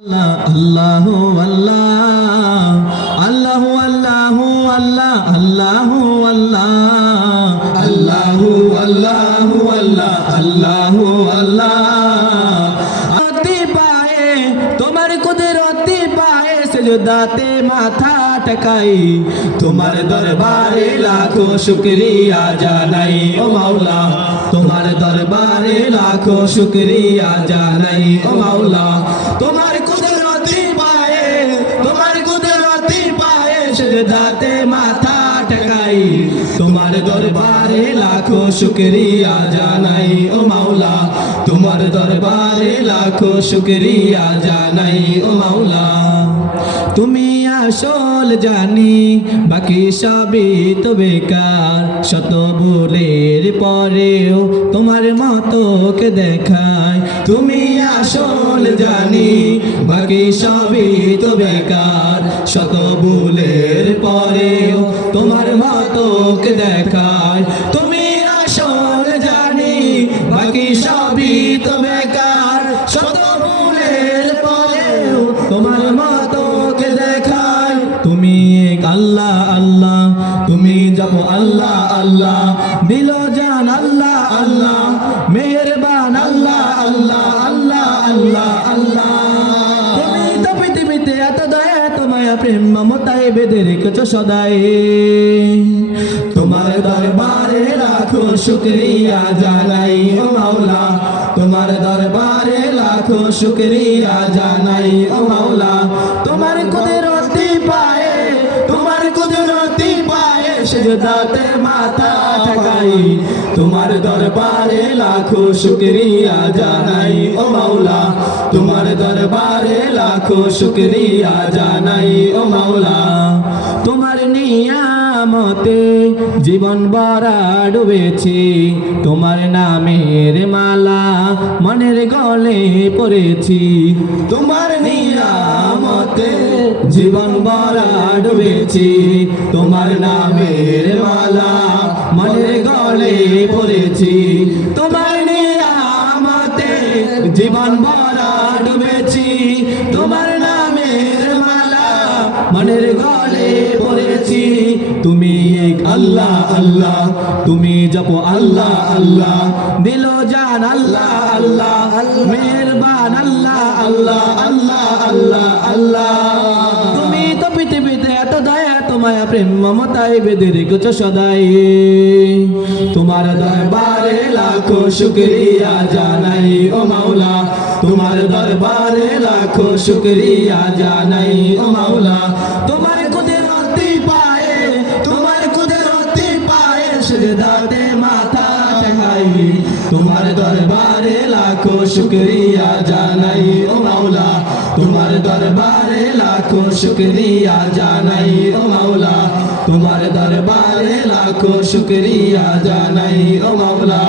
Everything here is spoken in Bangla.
আল্লাহু আল্লাহ আল্লাহু আল্লাহু আল্লাহ আল্লাহু আল্লাহ আল্লাহু আল্লাহু আল্লাহ আল্লাহু আল্লাহ আতি পায়ে তোমার কুদরতি পায়ে সিজদাতে মাথা টাকাই তোমার দরবারে লাখো শুকরিয়া জানাই ও মাওলা তোমার দরবারে লাখো শুকরিয়া জানাই ও মাওলা তোমার কুদরতি পায়ে সিজদাতে মাথা টাকাই তোমার দরবারে লাখো শুকরিয়া জানাই ও মাওলা তোমার দরবারে লাখো শুকরিয়া জানাই ও মাওলা তুমি আসল জানি বাকি সবই তো বেকার শত ভুলের পরেও তোমার মতো কে দেখায় তুমি আসল জানি বাকি সবই তো বেকার শত ভুলের পরেও তোমার মতো কে দেখায় তুমি আসল জানি বাকি সবই তো বেকার শত ভুলের পরেও তোমার মতো কে দেখায় তুমি এক আল্লাহ আল্লাহ তুমি জপ আল্লাহ আল্লাহ দিল জান আল্লাহ আল্লাহ মেহেরবান আল্লাহ আল্লাহ আল্লাহ আল্লাহ আল্লাহ তুমি তো পৃথিবীতে এত দয়া তোমায় প্রেম মমতায় বেঁধে রেখেছো সদাই তোমার দরবারে লাখো শুকরিয়া জানাই ও মাওলা তোমার দরবারে লাখো শুকরিয়া জানাই ও মাওলা তোমার কুদরতি পায়ে সিজদাতে মাথা ঠেকাই তোমার দরবারে লাখো শুকরিয়া জানাই ও মাওলা তোমার দরবারে লাখো শুকরিয়া জানাই ও মাওলা তোমার নিয়ামতে জীবন ভরা ডুবেছি তোমার নামের মালা মনের গলে পড়েছি তোমার নিয়ামতে জীবন ভরা ডুবেছি তোমার নামের মালা মনের গলে পড়েছি তোমার নিয়ামতে জীবন ভরা ডুবেছি তোমার নামের মালা মনের গলে পড়েছি তুমি এক আল্লাহ আল্লাহ তুমি জপ আল্লাহ আল্লাহ দিল জান আল্লাহ আল্লাহ মেহেরবান আল্লাহ আল্লাহ আল্লাহ আল্লাহ আল্লাহ তুমি তো পৃথিবীতে এত দয়া তোমায় প্রেম মমতায় বেঁধে রেখেছো সদাই তোমার দরবারে লাখো শুকরিয়া জানাই ও মাওলা তোমার দরবারে লাখো শুকরিয়া জানাই ও মাওলা তোমার কুদরতি পায়ে সিজদাতে মাথা ঠেকাই তোমার দরবারে লাখো শুকরিয়া জানাই ও মাওলা তোমার দরবারে লাখো শুকরিয়া জানাই ও মাওলা তোমার দরবারে লাখো শুকরিয়া জানাই ও মাওলা।